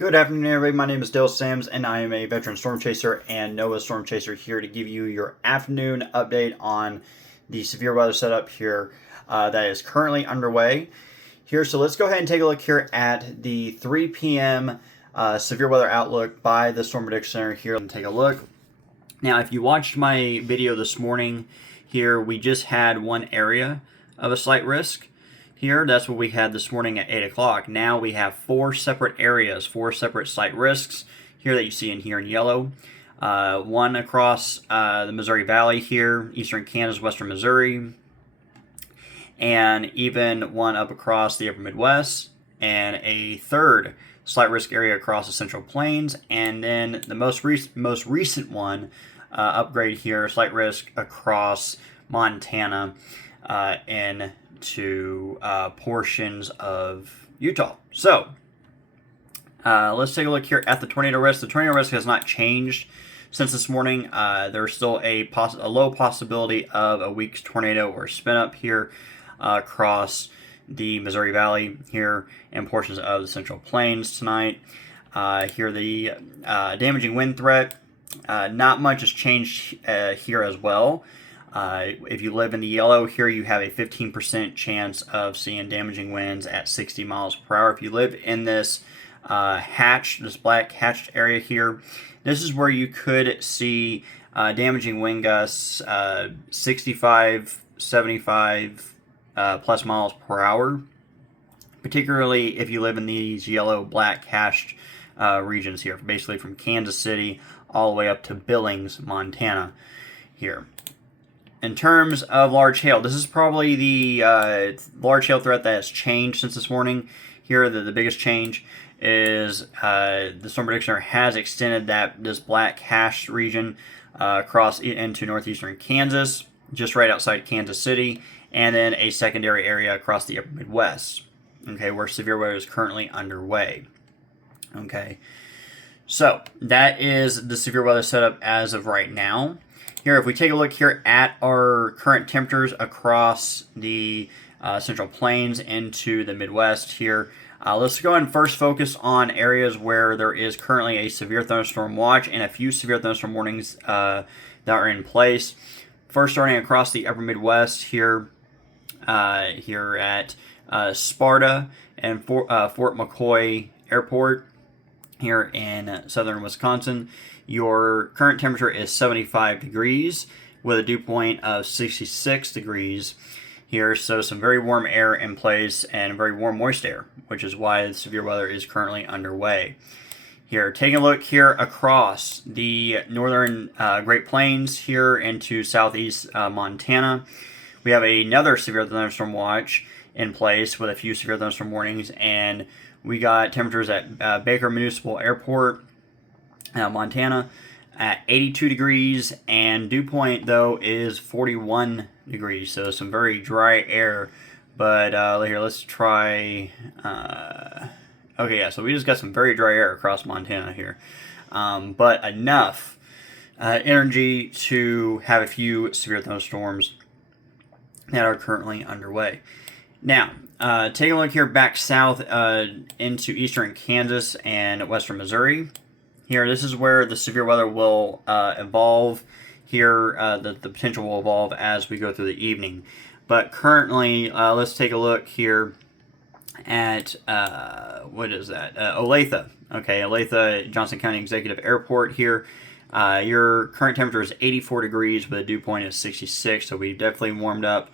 Good afternoon, everybody. My name is Dale Sims, and I am a veteran storm chaser and NOAA storm chaser here to give you your afternoon update on the severe weather setup here that is currently underway here. So let's go ahead and take a look here at the 3 p.m. Severe weather outlook by the Storm Prediction Center here. And take a look. Now, if you watched my video this morning here, we just had one area of a slight risk. Here, that's what we had this morning at 8 o'clock. Now we have four separate areas, four separate slight risks here that you see in here in yellow. One across the Missouri Valley here, eastern Kansas, western Missouri, and even one up across the upper Midwest, and a third slight risk area across the Central Plains, and then the most recent one, upgrade here, slight risk across Montana, and to portions of Utah. So let's take a look here at the tornado risk. The tornado risk has not changed since this morning. There's still a low possibility of a weak tornado or spin up here across the Missouri Valley here and portions of the Central Plains tonight. Here the damaging wind threat. Not much has changed here as well. If you live in the yellow here, you have a 15% chance of seeing damaging winds at 60 miles per hour. If you live in this this black hatched area here, this is where you could see damaging wind gusts 65, 75 plus miles per hour, particularly if you live in these yellow, black hatched regions here, basically from Kansas City all the way up to Billings, Montana here. In terms of large hail, this is probably the large hail threat that has changed since this morning. Here, the biggest change is the Storm Prediction Center has extended this black hash region across into northeastern Kansas, just right outside Kansas City, and then a secondary area across the upper Midwest, okay, where severe weather is currently underway. Okay, so that is the severe weather setup as of right now. Here, if we take a look here at our current temperatures across the Central Plains into the Midwest here, let's go ahead and first focus on areas where there is currently a severe thunderstorm watch and a few severe thunderstorm warnings that are in place. First, starting across the upper Midwest here, here at Sparta and Fort McCoy Airport here in southern Wisconsin. Your current temperature is 75 degrees with a dew point of 66 degrees here. So some very warm air in place and very warm, moist air, which is why the severe weather is currently underway. Here, taking a look here across the northern Great Plains here into southeast Montana, we have another severe thunderstorm watch in place with a few severe thunderstorm warnings, and we got temperatures at Baker Municipal Airport, Montana, at 82 degrees, and dew point though is 41 degrees, so some very dry air. But here, let's try. Okay, yeah, so we just got some very dry air across Montana here, but enough energy to have a few severe thunderstorms that are currently underway. Now, taking a look here back south into eastern Kansas and western Missouri. Here, this is where the severe weather will evolve. Here, the potential will evolve as we go through the evening. But currently, let's take a look here at, what is that? Olathe. Okay, Olathe, Johnson County Executive Airport here. Your current temperature is 84 degrees with a dew point of 66, so we've definitely warmed up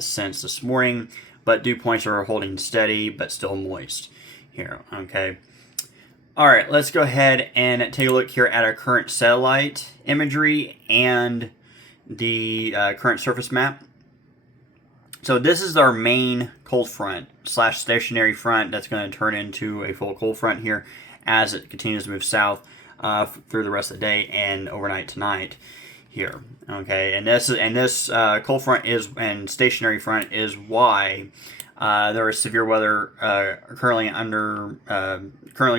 since this morning. But dew points are holding steady, but still moist here, okay? All right, let's go ahead and take a look here at our current satellite imagery and the current surface map. So this is our main cold front / stationary front that's going to turn into a full cold front here as it continues to move south through the rest of the day and overnight tonight here. Okay, and this cold front and stationary front is why there is severe weather currently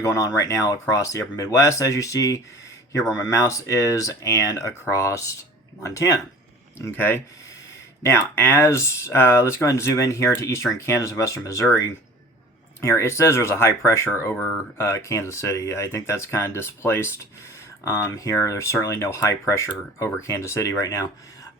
going on right now across the upper Midwest, as you see here where my mouse is, and across Montana. Okay, now as let's go ahead and zoom in here to eastern Kansas and western Missouri. Here it says there's a high pressure over Kansas City. I think that's kind of displaced. Here, there's certainly no high pressure over Kansas City right now.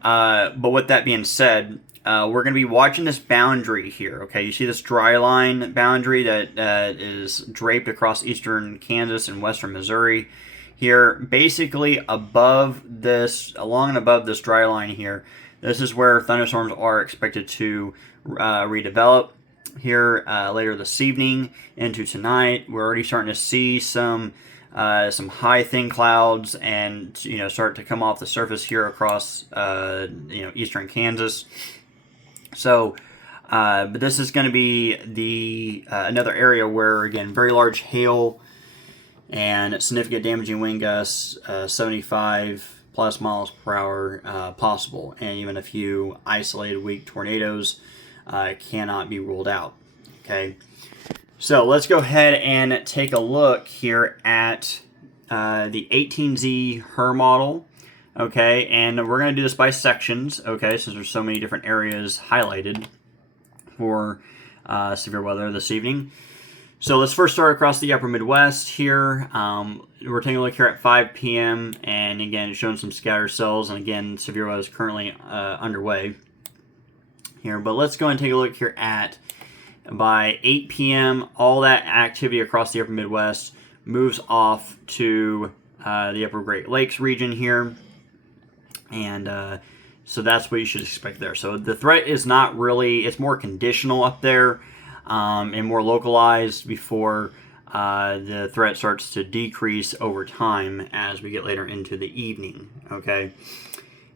But with that being said, we're going to be watching this boundary here. Okay, you see this dry line boundary that is draped across eastern Kansas and western Missouri. Here, basically above this, along and above this dry line here, this is where thunderstorms are expected to redevelop. Here later this evening into tonight, we're already starting to see some high thin clouds and start to come off the surface here across eastern Kansas. So, but this is going to be the another area where again very large hail and significant damaging wind gusts, 75 plus miles per hour possible, and even a few isolated weak tornadoes cannot be ruled out. Okay, so let's go ahead and take a look here at the 18Z HRRR model. Okay, and we're going to do this by sections. Okay, since there's so many different areas highlighted for severe weather this evening. So let's first start across the upper Midwest here. We're taking a look here at 5 p.m. and again it's showing some scatter cells, and again severe weather is currently underway here. But let's go and take a look here at by 8 p.m. all that activity across the upper Midwest moves off to the upper Great Lakes region here, and so that's what you should expect there. So the threat is not really, it's more conditional up there and more localized before the threat starts to decrease over time as we get later into the evening. Okay,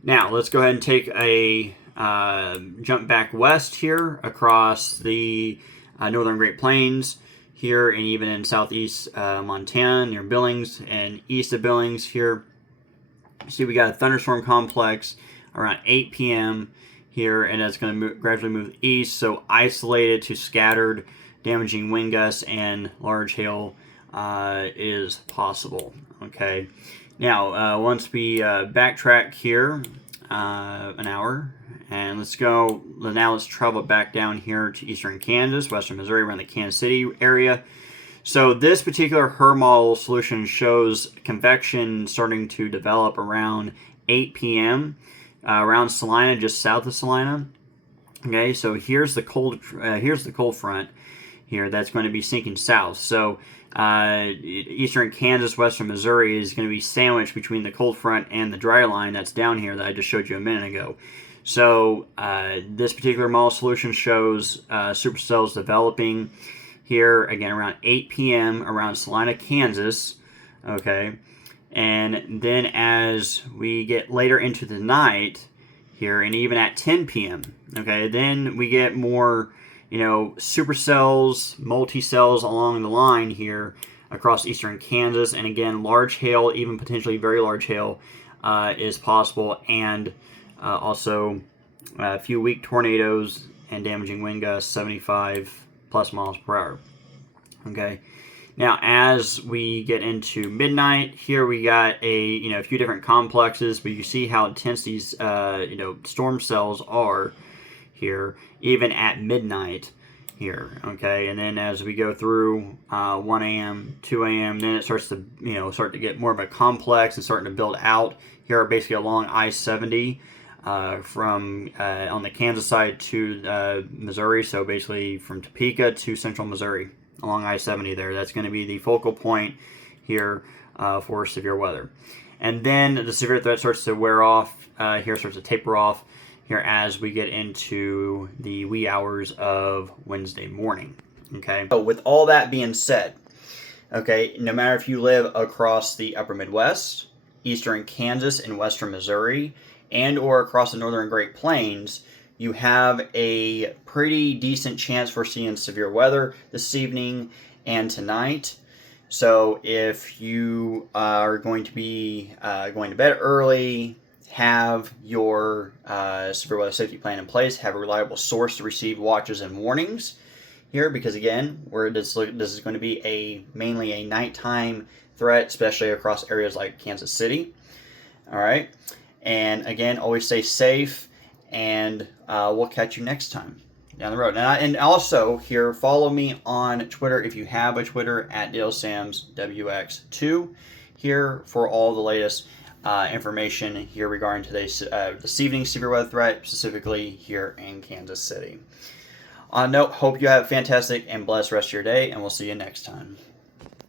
now let's go ahead and take a jump back west here across the northern Great Plains here, and even in southeast Montana near Billings and east of Billings here. See, we got a thunderstorm complex around 8 p.m. here, and it's going to gradually move east, so isolated to scattered damaging wind gusts and large hail is possible. Okay, now once we backtrack here an hour, and let's travel back down here to eastern Kansas, western Missouri, around the Kansas City area. So this particular HRRR model solution shows convection starting to develop around 8 p.m. Around Salina, just south of Salina. Okay, so here's the cold front here that's going to be sinking south. So eastern Kansas, western Missouri is going to be sandwiched between the cold front and the dry line that's down here that I just showed you a minute ago. So this particular model solution shows supercells developing here again around 8 p.m. around Salina, Kansas. Okay, and then as we get later into the night here, and even at 10 p.m. okay, then we get more supercells, multi-cells along the line here across eastern Kansas, and again large hail, even potentially very large hail is possible, and also a few weak tornadoes and damaging wind gusts, 75 plus miles per hour. Okay, now as we get into midnight here, we got a few different complexes, but you see how intense these storm cells are here even at midnight here. Okay, and then as we go through 1 a.m., 2 a.m., then it starts to get more of a complex and starting to build out here basically along I-70 from on the Kansas side to Missouri, so basically from Topeka to central Missouri along I-70 there. That's going to be the focal point here for severe weather. And then the severe threat starts to wear off here, starts to taper off here as we get into the wee hours of Wednesday morning. Okay. So with all that being said, okay, no matter if you live across the upper Midwest, eastern Kansas, and western Missouri, and or across the northern Great Plains, you have a pretty decent chance for seeing severe weather this evening and tonight. So if you are going to be going to bed early, have your severe weather safety plan in place, have a reliable source to receive watches and warnings here, because again, this is going to be mainly a nighttime threat, especially across areas like Kansas City. All right, and again, always stay safe, and we'll catch you next time. down the road. And also here, follow me on Twitter if you have a Twitter at DaleSamsWX2 here for all the latest information here regarding today's this evening's severe weather threat, specifically here in Kansas City. On note, hope you have a fantastic and blessed rest of your day, and we'll see you next time.